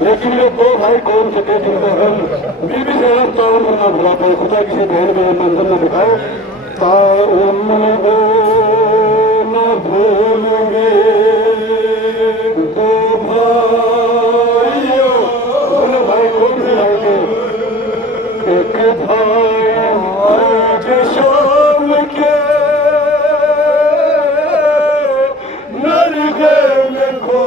लेकिन ये दो भाई कौन से थे जिनको हम बीबी से ताउन करना बुलाते हैं। खुदा किसी बहन में मंजिल न दिखाओ। ताउन न भूलोगे दो भाइयों, बोले भाई कौन से आए थे? एक भाई आज शाम के नरगे में खो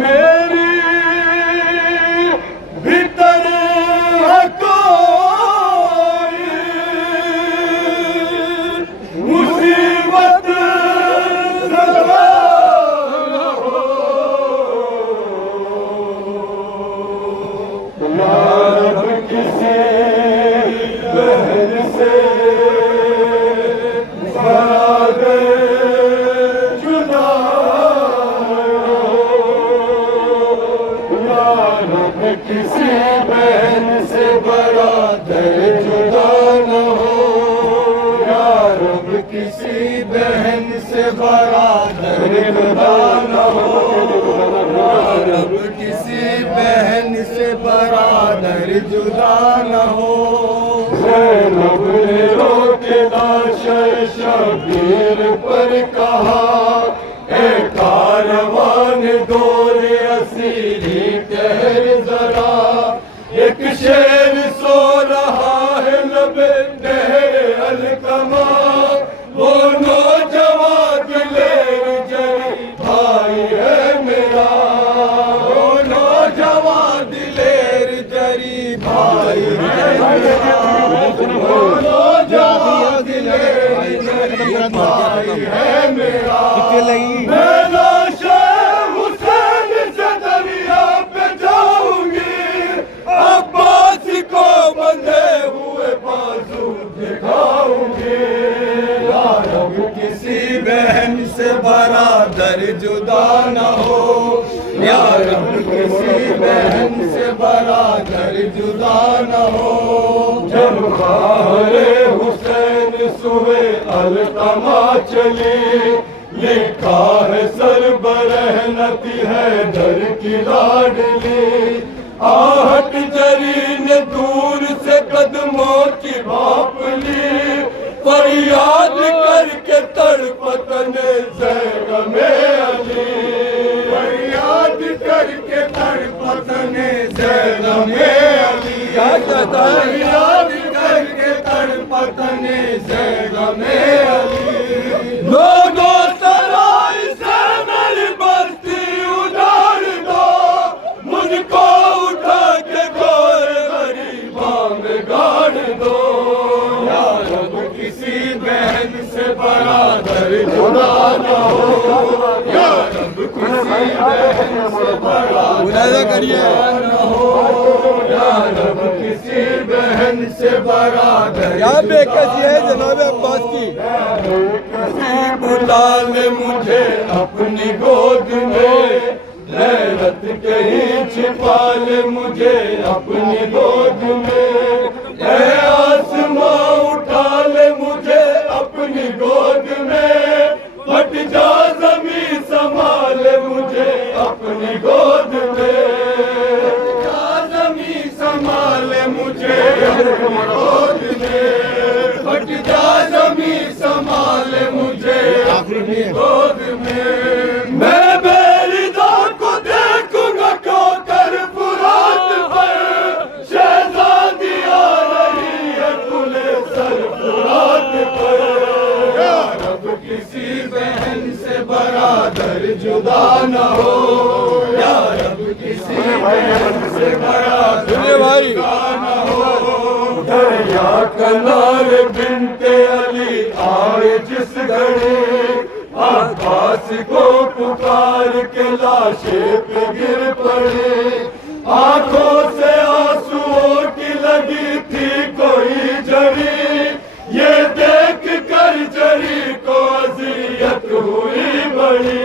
मेरी भीतर कोई मुसीबत यार किसी बहन से किसी बहन से बरादर जुदा न हो, यार किसी बहन से बरादर जुदा न हो, यार किसी बहन से बरादर जुदा न हो। ज़ैनब ने रोकेदा शबीर पर कहा, ए कारवान दौरे असीरी ठहर जरा, एक शेर सो रहा है लबे नहर अलकमा, वो नौजवान दिलेर जरी भाई है मेरा, वो नौजवान दिलेर जरी भाई है मेरा, वो नौजवान दिलेर जरी भाई है मेरा। अब्बास को बंधे हुए बाजू जुदा न हो, या रब किसी बहन से बरादर जुदा न हो। जब ख़ारे हुसैन सुबह अलतमा चली, लिखा है सरबरहनती है दर की लाडली। आहट जरी ने दूर से कदमों की भाप ली, फरियाद करके तड़पतन ज़ैग़-ए अली, फरियाद करके तड़पतन ज़ैग़-ए अली, फरियाद करके तड़पतन ज़ैग़-ए अली। लोगों सराय से मेरी बस्ती उजाड़ दो, मुझको उठा के गोरे गरीबां में गाड़ दो। या रब किसी बहन से बरादर जुदा न हो, या रब किसी बहन से बरादर जुदा न हो, या रब किसी बहन से बरादर क्या बेकसी है जनाब अब्बास की। किसी बुला ले मुझे अपनी गोद में, गैरत कहीं छिपा ले मुझे अपनी गोद में। ऐ आसमां उठा ले मुझे अपनी गोद में, फट जा ज़मीं संभाले मुझे अपनी गोद में। जा ज़मीं संभाले मुझे अपनी गोद में, फट जा ज़मीं संभाले मुझे अपनी गोद में। मैं बेरिदा को देखूंगा क्यों कर फुरात पर, शहज़ादी आ रही है खुले सर फुरात पर। या रब किसी बहन से बरादर जुदा न हो, या रब किसी बहन से बरादर जुदा न हो। दरिया किनारे बिनते अली आए जिस घड़ी, अब्बास को पुकार के लाशें पे गिर पड़ी। आंखों से आंसुओं की लगी थी कोई जड़ी, ये देख कर जरी को अज़ियत हुई बड़ी।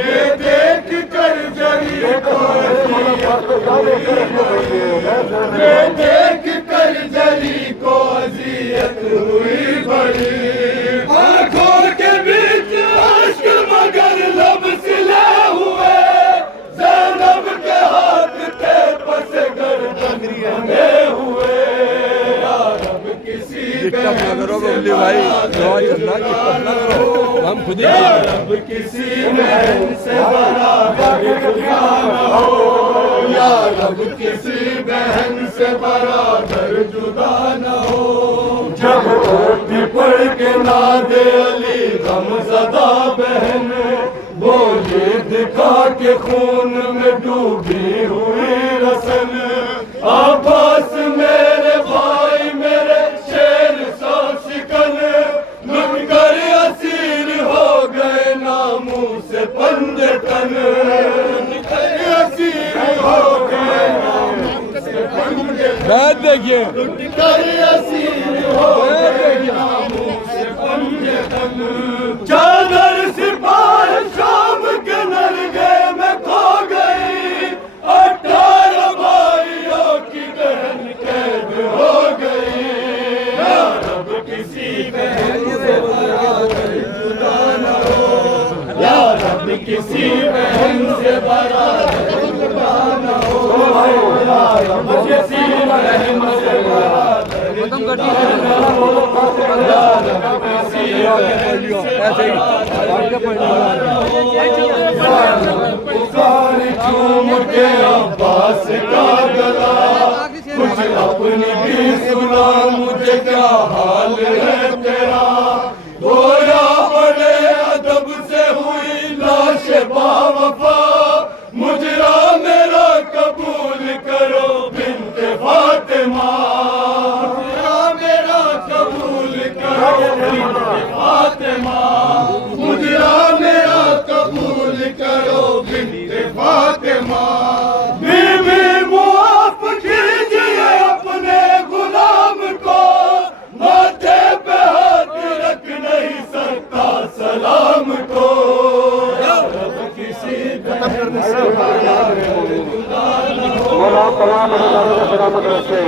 ये देख कर जरी को अज़ियत हुई बड़ी, ये देख कर जरी को अज़ियत हुई बड़ी। आंखों के बीच अश्क मगर लब सिले हुए, ज़ैनब के हाथ थे पस गर्दन बंधे हुए। या रब किसी बहन से हम खुद या रब किसी बहन से बरादर जुदा न हो, या रब किसी बहन से बरादर जुदा न हो। जब ओटी पड़ के नादे अली गमज़दा बहन, बोली दिखा के खून में डूबी हुई रसन। अब्बास मेरे भाई मेरे शेर सौ शिकन, लुट कर असीर हो गए नामू से पंजे तन। असीर हो गए नामू से पंजे तन, देखिए लुट कर असीर हो गए नामू से पंजे तन। चादर सिपाह शाम के नरगे में खो गई, 18 भाइयों की बहन कैद हो गई। या रब किसी बहन से बरादर जुदा न हो, या रब किसी बहन से बरादर जुदा न हो, या रब किसी बहन से बरादर जुदा न हो, या रब किसी बहन से पुकार चूम के अब्बास का गला, कुछ अपनी भी सुना मुझे क्या हाल है तेरा। गोया बड़े अदब से हुई लाश बावफा, मुजरा मेरा कबूल करो बिन्ते फातिमा। मुजरा मेरा कबूल करो बिन्ते फातिमा, मुजरा मेरा कबूल करो बिन्ते फातिमा। बीवी मुआफ कीजिए अपने गुलाम को, माता तमाम अधिकारियों को सलामत रखे।